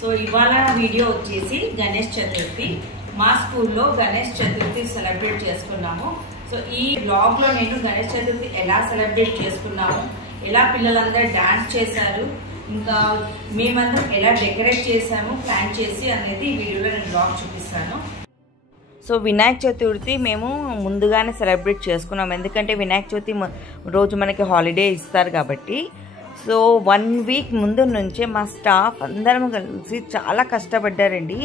So ఇవాళ video వచ్చేసి గణేష్ చతుర్థి. మా స్కూల్లో గణేష్ చతుర్థి సెలబ్రేట్ చేసుకున్నాము. సో ఈ బ్లాగ్లో నేను గణేష్ చతుర్థి ఎలా సెలబ్రేట్ చేసుకున్నాము, ఎలా పిల్లలందరూ డాన్స్ చేశారు, ఇంకా మేమందరం ఎలా డెకరేట్ చేసాము ప్లాన్ చేసి అనేది ఈ వీడియోలో నేను బ్లాగ్ చూపిస్తాను. సో వినాయక చతుర్థి మేము ముందుగానే సెలబ్రేట్ చేసుకున్నాం, ఎందుకంటే వినాయక చవితి రోజు మనకి హాలిడే ఇస్తారు కాబట్టి. సో 1 వీక్ ముందు నుంచే మా స్టాఫ్ అందరం కలిసి చాలా కష్టపడ్డారండి.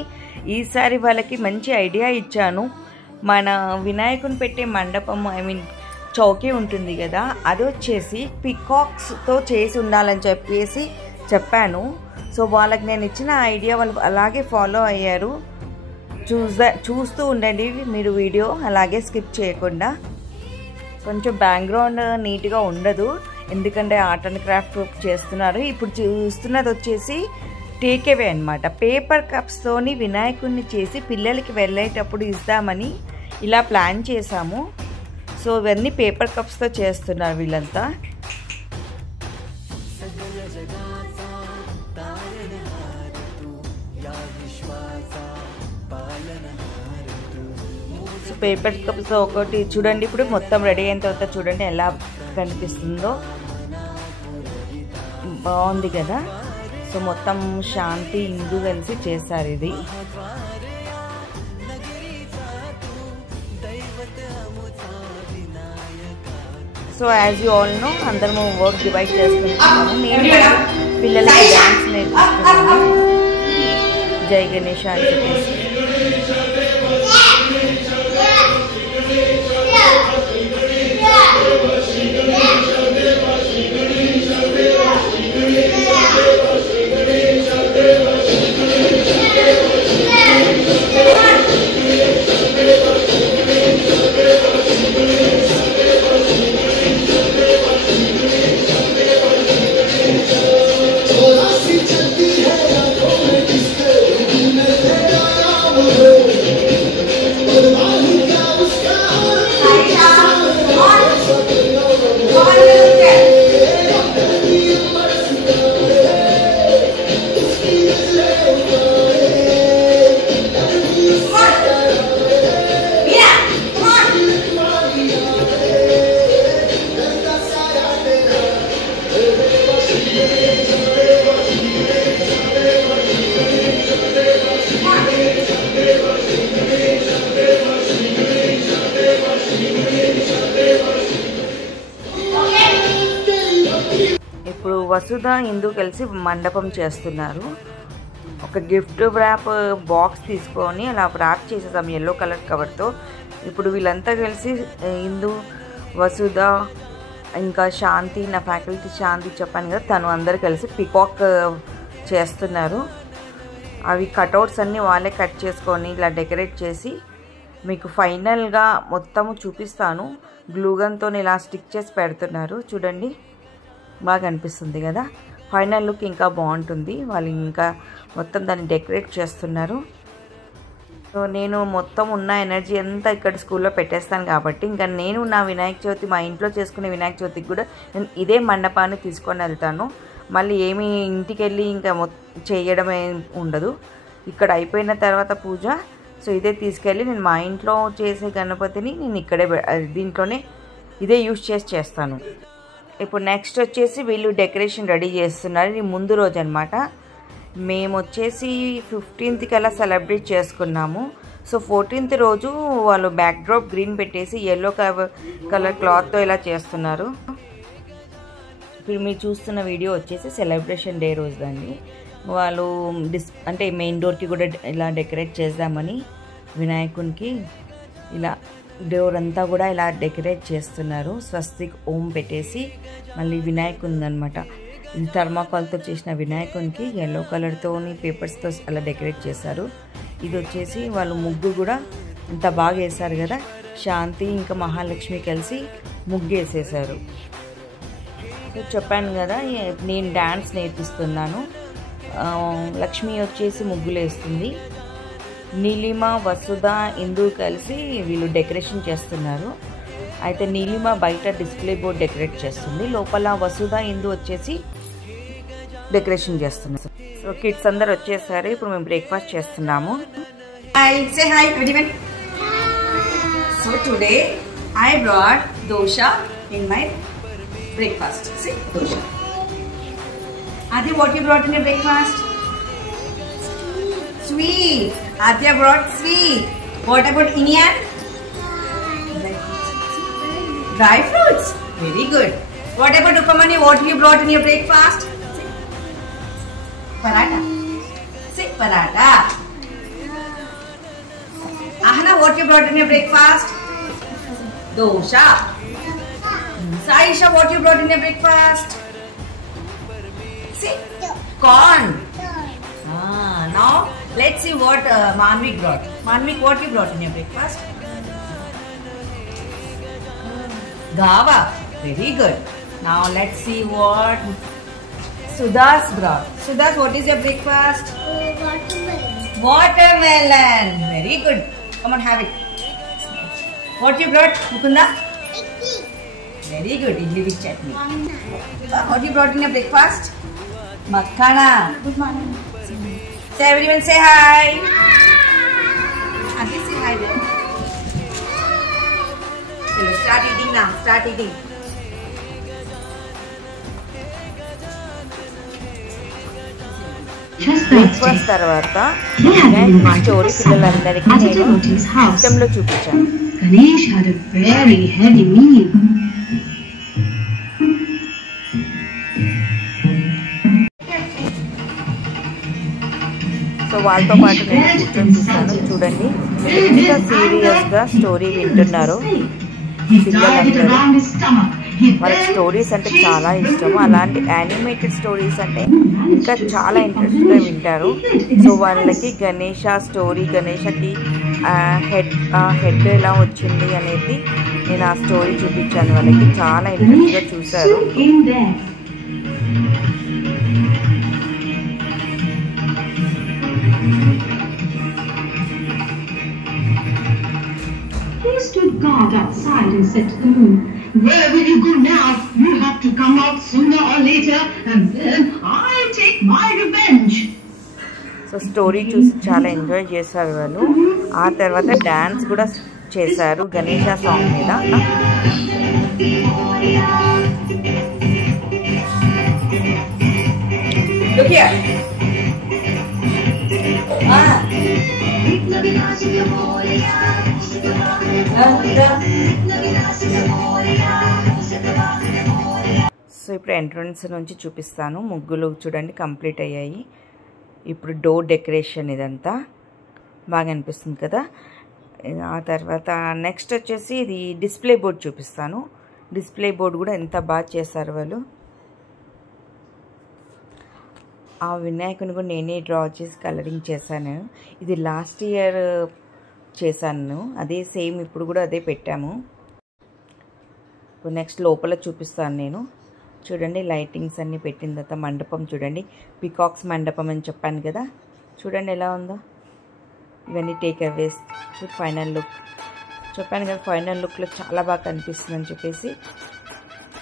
ఈసారి వాళ్ళకి మంచి ఐడియా ఇచ్చాను. మన వినాయకుని పెట్టే మండపం చౌకీ ఉంటుంది కదా, అది వచ్చేసి పికాక్స్తో చేసి ఉండాలని చెప్పాను. సో వాళ్ళకి నేను ఇచ్చిన ఐడియా వాళ్ళు అలాగే ఫాలో అయ్యారు. చూస్తూ ఉండండి మీరు వీడియో, అలాగే స్కిప్ చేయకుండా. కొంచెం బ్యాక్గ్రౌండ్ నీట్గా ఉండదు, ఎందుకంటే ఆర్ట్ అండ్ క్రాఫ్ట్ చేస్తున్నారు. ఇప్పుడు చూస్తున్నది వచ్చేసి టేక్ అవే అనమాట. పేపర్ కప్స్తోని వినాయకుడిని చేసి పిల్లలకి వెళ్ళేటప్పుడు ఇద్దామని ఇలా ప్లాన్ చేశాము. సో ఇవన్నీ పేపర్ కప్స్తో చేస్తున్నారు వీళ్ళంతా. పేపర్ కప్స్ ఒకటి చూడండి, ఇప్పుడు మొత్తం రెడీ అయిన తర్వాత చూడండి ఎలా కనిపిస్తుందో, బాగుంది కదా. సో మొత్తం శాంతి ఇందు కలిసి చేశారు ఇది. So as you all know అందరము వర్క్ డివైడ్ చేసుకుంటున్నాము. నేను పిల్లలకి డాన్స్ నేర్పిస్తున్నాను, జై గణేష్ అని చెప్పేసి. ఇప్పుడు వసుధ ఇందు కలిసి మండపం చేస్తున్నారు. ఒక గిఫ్ట్ ర్యాప్ బాక్స్ తీసుకొని అలా ర్యాప్ చేసేసాం ఎల్లో కలర్ కవర్తో. ఇప్పుడు వీళ్ళంతా కలిసి ఇందు, వసుధ, ఇంకా శాంతి, నా ఫ్యాకల్టీ శాంతి చెప్పాను కదా, తను అందరు కలిసి పికాక్ చేస్తున్నారు. అవి కటౌట్స్ అన్నీ వాళ్ళే కట్ చేసుకొని ఇలా డెకరేట్ చేసి మీకు ఫైనల్గా మొత్తము చూపిస్తాను. గ్లూగన్తో ఇలా స్టిక్ చేసి పెడుతున్నారు, చూడండి బాగా అనిపిస్తుంది కదా. ఫైనల్ లుక్ ఇంకా బాగుంటుంది. వాళ్ళు ఇంకా మొత్తం దాన్ని డెకరేట్ చేస్తున్నారు. సో నేను మొత్తం ఉన్న ఎనర్జీ అంతా ఇక్కడ స్కూల్లో పెట్టేస్తాను కాబట్టి ఇంకా నేను నా వినాయక చవితి, మా ఇంట్లో చేసుకునే వినాయక చవితికి కూడా నేను ఇదే మండపాన్ని తీసుకొని వెళ్తాను. మళ్ళీ ఏమి ఇంటికి వెళ్ళి ఇంకా చేయడమే ఉండదు. ఇక్కడ అయిపోయిన తర్వాత పూజ, సో ఇదే తీసుకెళ్ళి నేను మా ఇంట్లో చేసే గణపతిని నేను ఇక్కడే దీంట్లోనే ఇదే యూజ్ చేస్తాను. ఇప్పుడు నెక్స్ట్ వచ్చేసి వీళ్ళు డెకరేషన్ రెడీ చేస్తున్నారు. ఇది ముందు రోజు అనమాట. మేము వచ్చేసి 15th అలా సెలబ్రేట్ చేసుకున్నాము. సో 14th రోజు వాళ్ళు బ్యాక్డ్రాప్ గ్రీన్ పెట్టేసి ఎల్లో కలర్ క్లాత్తో ఇలా చేస్తున్నారు. ఇప్పుడు మీరు చూస్తున్న వీడియో వచ్చేసి సెలబ్రేషన్ డే రోజు అండి. వాళ్ళు అంటే మెయిన్ డోర్కి కూడా ఇలా డెకరేట్ చేద్దామని వినాయకునికి ఇలా డోర్ అంతా కూడా ఇలా డెకరేట్ చేస్తున్నారు. స్వస్తిక్ ఓం పెట్టేసి మళ్ళీ వినాయకుని అనమాట. ఇది థర్మాకోల్తో చేసిన వినాయకునికి ఎల్లో కలర్తోని పేపర్స్తో అలా డెకరేట్ చేశారు. ఇది వచ్చేసి వాళ్ళు ముగ్గు కూడా ఇంత బాగా వేశారు కదా. శాంతి ఇంకా మహాలక్ష్మి కలిసి ముగ్గు వేసేసారు. సో చెప్పాను కదా నేను డ్యాన్స్ నేర్పిస్తున్నాను. లక్ష్మి వచ్చేసి ముగ్గులు వేస్తుంది. నీలిమ, వసుధ, ఇందు కలిసి వీళ్ళు డెకరేషన్ చేస్తున్నారు. అయితే నీలిమ బయట డిస్ప్లే బోర్డ్ డెకరేట్ చేస్తుంది, లోపల వసుధ, ఇందు వచ్చేసి డెకరేషన్ చేస్తున్నారు. సో కిడ్స్ అందరు వచ్చేసారు. ఇప్పుడు మేము బ్రేక్ఫాస్ట్ చేస్తున్నాము. Hi, say hi everyone. So today I brought dosha in my breakfast. See, dosha. Adi, what you brought in your breakfast? Sweet. Adya brought sweet. What about Inian? Dry fruits. Very good. What about Upamani? What you brought in your breakfast? Paratha. Say paratha. Ahana, what you brought in your breakfast? Dosha. Saisha, what you brought in your breakfast? See, corn. Now let's see what Manvik brought. Manvik, what you brought in your breakfast? Gava. Very good. Now let's see what Sudhas brought. Sudhas, what is your breakfast? Watermelon. Very good. Come on, have it. What you brought, Mukunda? Very good. Idli with chutney. What you brought in your breakfast? Makhana. Good morning. So everyone say hi. Auntie, say hi there. Start eating now. Start eating. Breakfast తర్వాత story పిల్లలందరికీ నేను సిస్టంలో చూపించాను. Ganesh had a very heavy meal. So వాళ్ళతో పాటు నేను కూర్చొని చూస్తాను. చూడండి ఎంత సీరియస్గా స్టోరీ వింటున్నారు పిల్లలందరూ. వాళ్ళకి స్టోరీస్ అంటే చాలా ఇష్టం. అలాంటి యానిమేటెడ్ స్టోరీస్ అంటే ఇంకా చాలా ఇంట్రెస్ట్గా వింటారు. సో వాళ్ళకి గణేష స్టోరీ, గణేషకి హెడ్ ఎలా వచ్చింది అనేది నేను ఆ స్టోరీ చూపించాను. వాళ్ళకి చాలా ఇంట్రెస్ట్గా చూశారు. He stood guard outside and said to the moon, "Where will you go now? You have to come out sooner or later, and then I'll take my revenge." So story చూసి చాలా enjoy చేశారు వాళ్ళు. ఆ తర్వాత dance కూడా చేశారు Ganesha song మీద. Look here. So ఇప్పుడు ఎంట్రన్స్ నుంచి చూపిస్తాను. ముగ్గులు చూడండి కంప్లీట్ అయ్యాయి. ఇప్పుడు డోర్ డెకరేషన్ ఇదంతా బాగా అనిపిస్తుంది కదా. ఆ తర్వాత నెక్స్ట్ వచ్చేసి ఇది డిస్ప్లే బోర్డ్ చూపిస్తాను. డిస్ప్లే బోర్డ్ కూడా ఎంత బాగా చేశారు వాళ్ళు. ఆ వినాయకుని కూడా నేనే డ్రా చేసి కలరింగ్ చేశాను. ఇది లాస్ట్ ఇయర్ చేశాను, అదే సేమ్ ఇప్పుడు కూడా అదే పెట్టాము. నెక్స్ట్ లోపల చూపిస్తాను నేను. చూడండి లైటింగ్స్ అన్నీ పెట్టిన తర్వాత మండపం చూడండి, పికాక్స్ మండపం అని చెప్పాను కదా, చూడండి ఎలా ఉందో. ఇవన్నీ టేక్ అవేస్. ఫైనల్ లుక్ చెప్పాను కదా, ఫైనల్ లుక్లో చాలా బాగా కనిపిస్తుంది అని చెప్పేసి.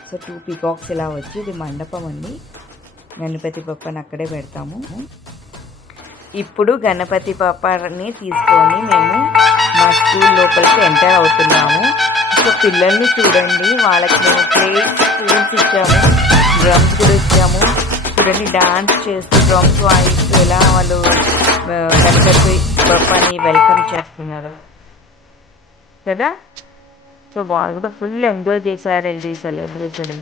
సో 2 పికాక్స్ ఇలా వచ్చి, ఇది మండపం అండి. గణపతి బప్పని అక్కడే పెడతాము. ఇప్పుడు గణపతి బప్పని తీసుకొని మేము మా స్కూల్ లోపలికి ఎంటర్ అవుతున్నాము. సో పిల్లల్ని చూడండి, వాళ్ళకి మేము ప్లేట్స్, స్పూన్స్ ఇచ్చాము, డ్రమ్స్ కూడా ఇచ్చాము. చూడండి డాన్స్ చేస్తూ డ్రమ్స్ వాయిస్తూ ఎలా వాళ్ళు గణపతి బప్పని వెల్కమ్ చేస్తున్నారు కదా. సో వాళ్ళు కూడా ఫుల్ ఎంజాయ్ చేశారండి సెలబ్రేషన్.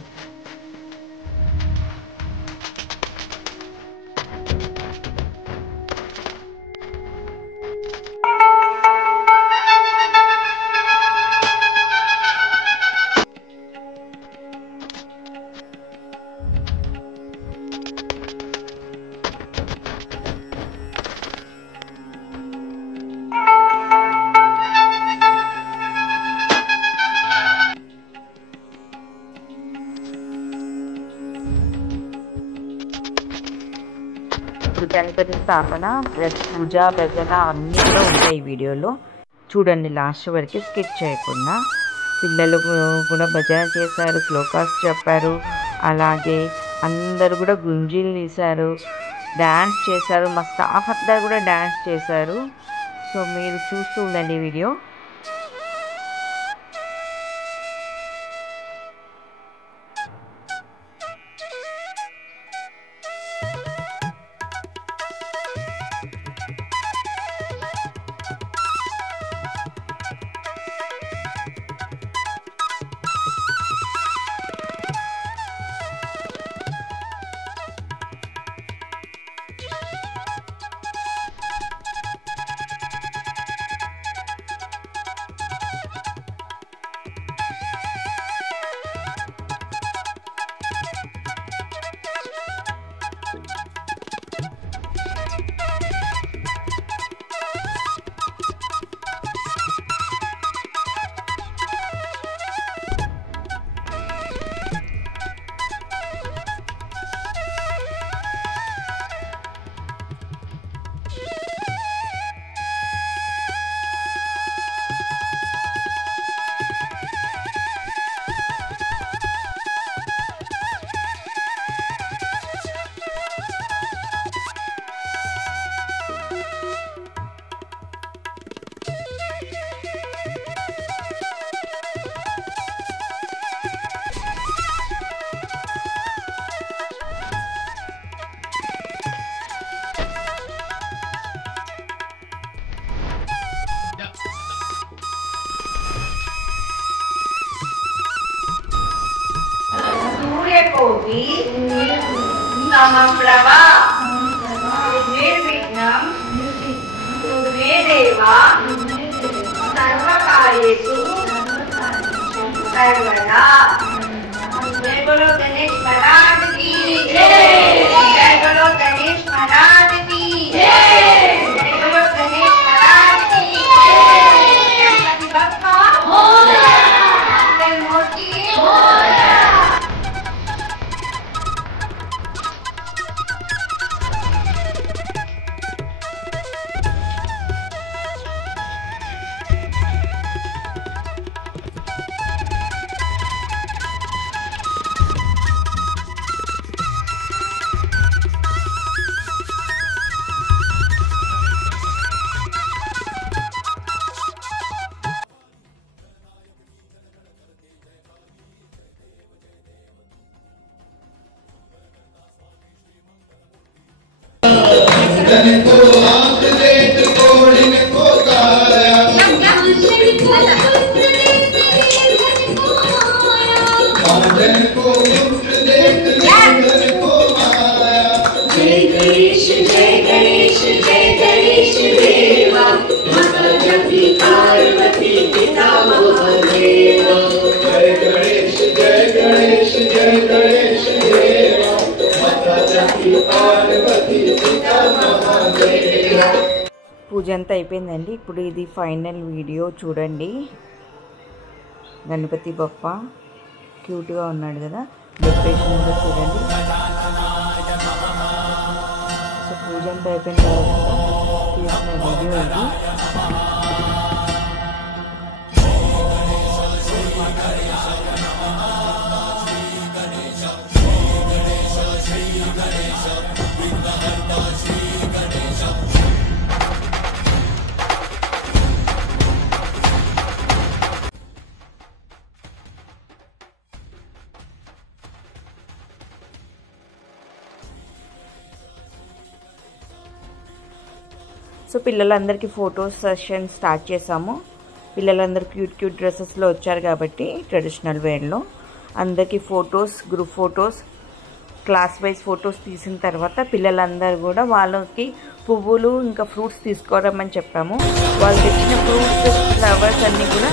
గణపతి స్థాపన ప్లస్ పూజ భజన అన్నీ కూడా ఉంటాయి ఈ వీడియోలో. చూడండి లాస్ట్ వరకు స్కిప్ చేయకుండా. పిల్లలు కూడా భజన చేశారు, శ్లోకాస్ చెప్పారు, అలాగే అందరూ కూడా గుంజీలు తీశారు. డ్యాన్స్ చేశారు. మా స్టాఫ్ అంతా కూడా డ్యాన్స్ చేశారు. సో మీరు చూస్తూ ఉండండి వీడియో. सूर्यकोटि समप्रभा निर्विघ्नं कुरुमे देव सर्वकार्येषु सर्वदा। जय बोलो गणेश महाराज की जय। जय बोलो गणेश महाराज की जय। जय बोलो गणेश महाराज की जय। गणपति बप्पा मोरया। मंगलमूर्ति मोरया। పూజ అంతా అయిపోయిందండి. ఇప్పుడు ఇది ఫైనల్ వీడియో చూడండి. గణపతి బప్ప క్యూట్గా ఉన్నాడు కదా, డెకరేషన్ కూడా చూడండి. సో పూజ అంతా అయిపోయిన తర్వాత తీసిన వీడియో ఇది. సో పిల్లలందరికీ ఫొటోస్ సెషన్ స్టార్ట్ చేసాము. పిల్లలందరూ క్యూట్ క్యూట్ డ్రెస్సెస్లో వచ్చారు కాబట్టి ట్రెడిషనల్ వేర్లో అందరికీ photos, group photos, class wise photos తీసిన తర్వాత పిల్లలందరూ కూడా వాళ్ళకి పువ్వులు ఇంకా ఫ్రూట్స్ తీసుకోరమ్మని చెప్పాము. వాళ్ళు తెచ్చిన ఫ్రూట్స్, ఫ్లవర్స్ అన్నీ కూడా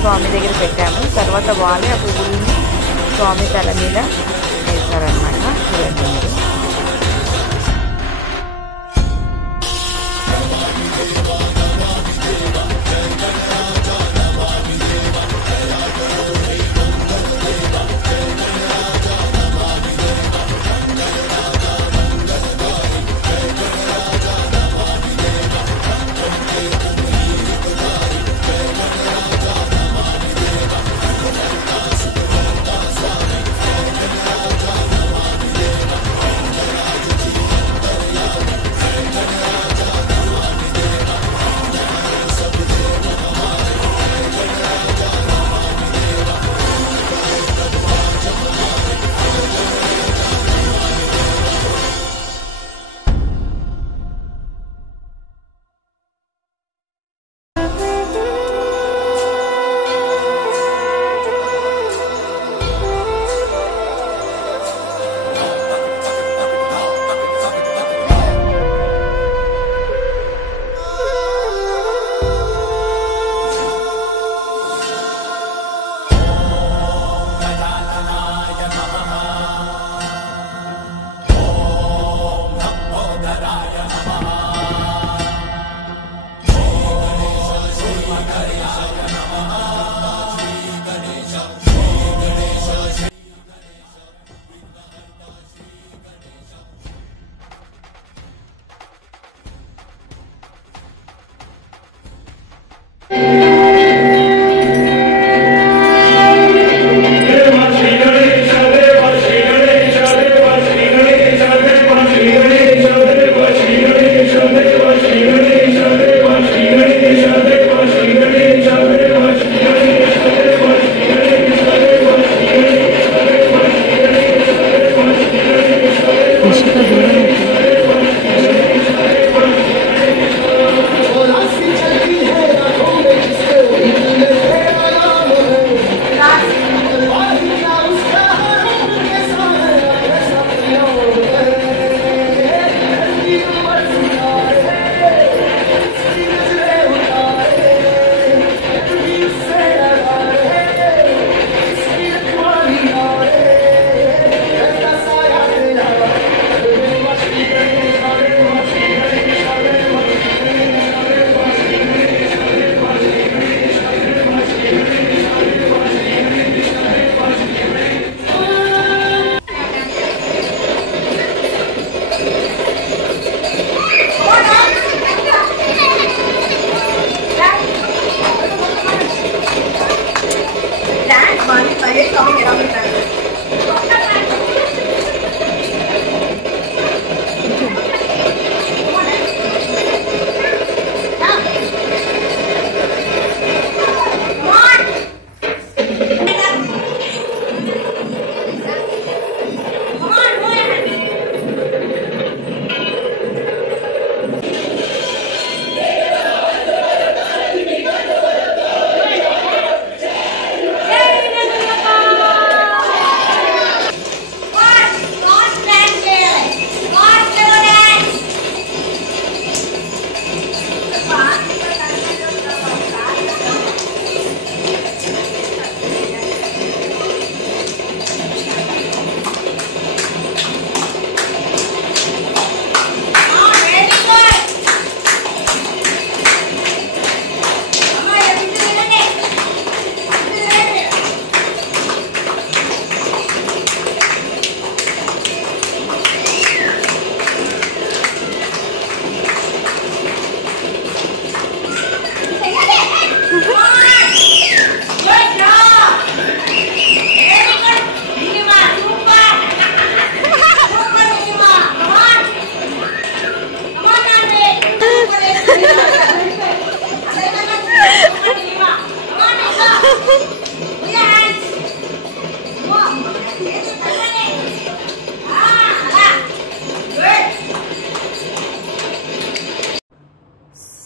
స్వామి దగ్గర పెట్టాము. తర్వాత వాళ్ళే ఆ పువ్వుల్ని స్వామి తల మీద వేశారనమాట. చూడండి మీరు.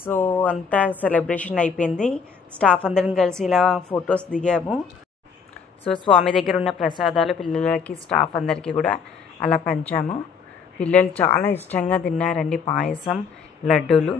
సో అంతా సెలబ్రేషన్ అయిపోయింది. స్టాఫ్ అందరం కలిసి ఇలా ఫొటోస్ దిగాము. సో స్వామి దగ్గర ఉన్న ప్రసాదాలు పిల్లలకి స్టాఫ్ అందరికీ కూడా అలా పంచాము. పిల్లలు చాలా ఇష్టంగా తిన్నారండి పాయసం, లడ్డూలు.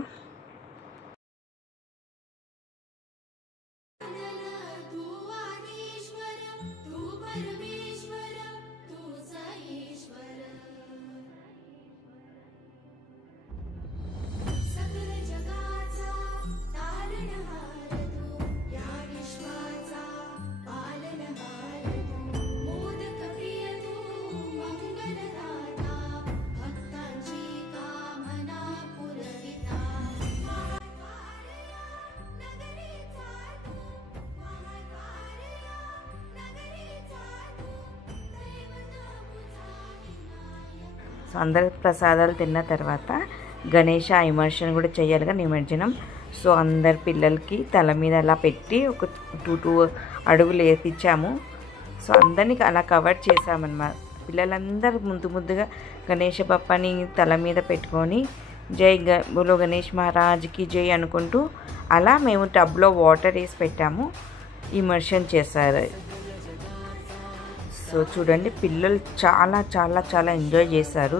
సో అందరి ప్రసాదాలు తిన్న తర్వాత గణేష ఇమర్షన్ కూడా చేయాలిగా, నిమజ్జనం. సో అందరి పిల్లలకి తల మీద అలా పెట్టి ఒక 2 అడుగులు వేపించాము. సో అందరినీ అలా కవర్ చేసామన్నమాట. పిల్లలందరూ ముద్దుగా గణేష బప్పని తల మీద పెట్టుకొని జై బోలో గణేష్ మహారాజ్కి జై అనుకుంటూ అలా మేము టబ్లో వాటర్ వేసి పెట్టాము. ఇమర్షన్ చేశారు. సో చూడండి పిల్లలు చాలా చాలా చాలా ఎంజాయ్ చేశారు.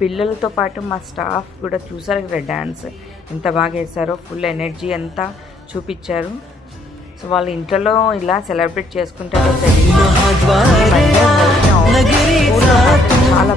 పిల్లలతో పాటు మా స్టాఫ్ కూడా చూసారు కదా డ్యాన్స్ ఎంత బాగా వేశారో. ఫుల్ ఎనర్జీ అంతా చూపించారు. సో వాళ్ళ ఇంట్లో ఇలా సెలబ్రేట్ చేసుకుంటారో తెలియదు. చాలా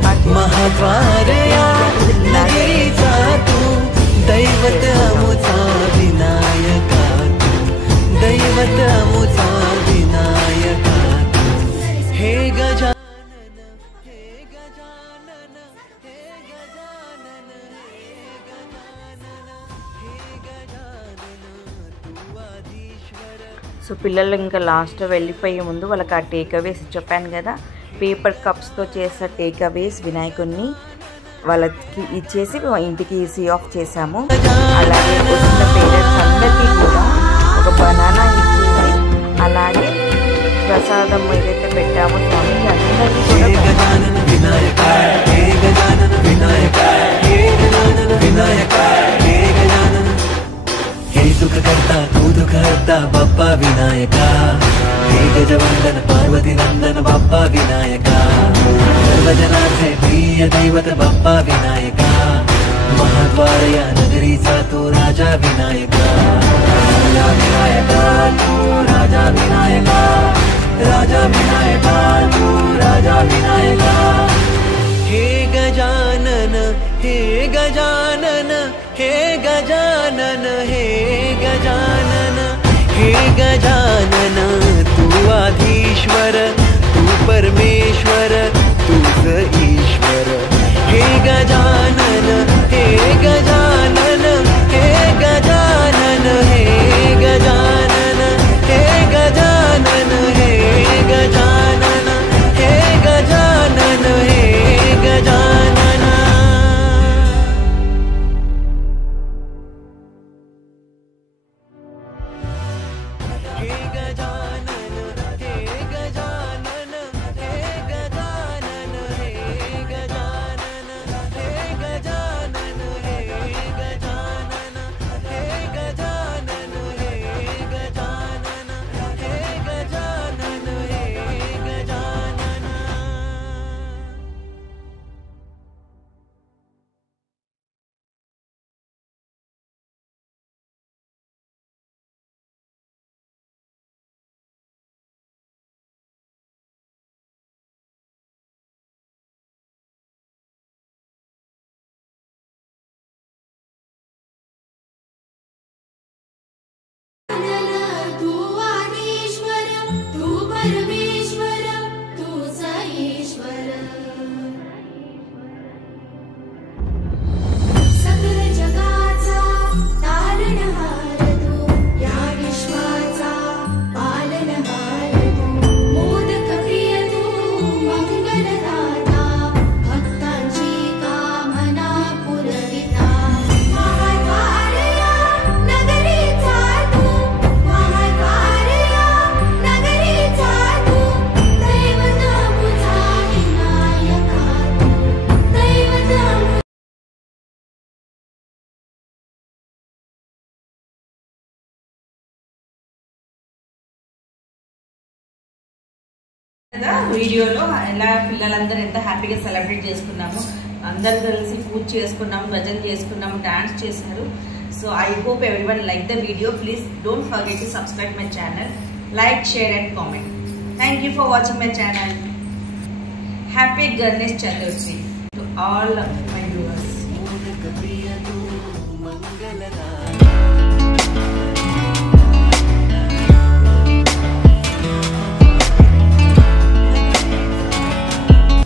సో పిల్లలు ఇంకా లాస్ట్ వెళ్ళిపోయే ముందు వాళ్ళకి ఆ టేక్ అవేస్ చెప్పాను కదా, పేపర్ కప్స్తో చేసే టేక్ అవేస్ వినాయకుడిని వాళ్ళకి ఇచ్చేసి ఇంటికి సీ ఆఫ్ చేసాము. అలాగే వచ్చిన పేరెంట్స్ అందరికీ కూడా ఒక బనానా ఇచ్చేసి అలాగే ప్రసాదం ఏదైతే పెట్టామో స్వామికి అందరికీ सुखकर्ता तू दुखहर्ता बप्पा विनायका, हे गजवंदन पार्वती नंदन बप्पा विनायका, सर्वजनांचे प्रिय दैवत बप्पा विनायका, महाद्वारय नगरीचा तू राजा विनायका, राजा विनायका तू राजा विनायका, राजा विनायका तू राजा विनायका. हे गजानन हे गजानन हे गजानन हे गजानन हे गजानन तू आधीश्वर तू परमेश्वर तूच ईश्वर. हे गजानन हे गजानन हे गजानन हे गजानन हे गजानन हे गजानन. కదా వీడియోలో ఎలా పిల్లలందరూ ఎంత హ్యాపీగా సెలబ్రేట్ చేసుకున్నాము, అందరు కలిసి పూజ చేసుకున్నాము, భజన చేసుకున్నాము, డాన్స్ చేశారు. So I hope everyone like the video. Please don't forget to subscribe my channel, like, share and comment. Thank you for watching my channel. Happy Ganesh Chaturthi to all of my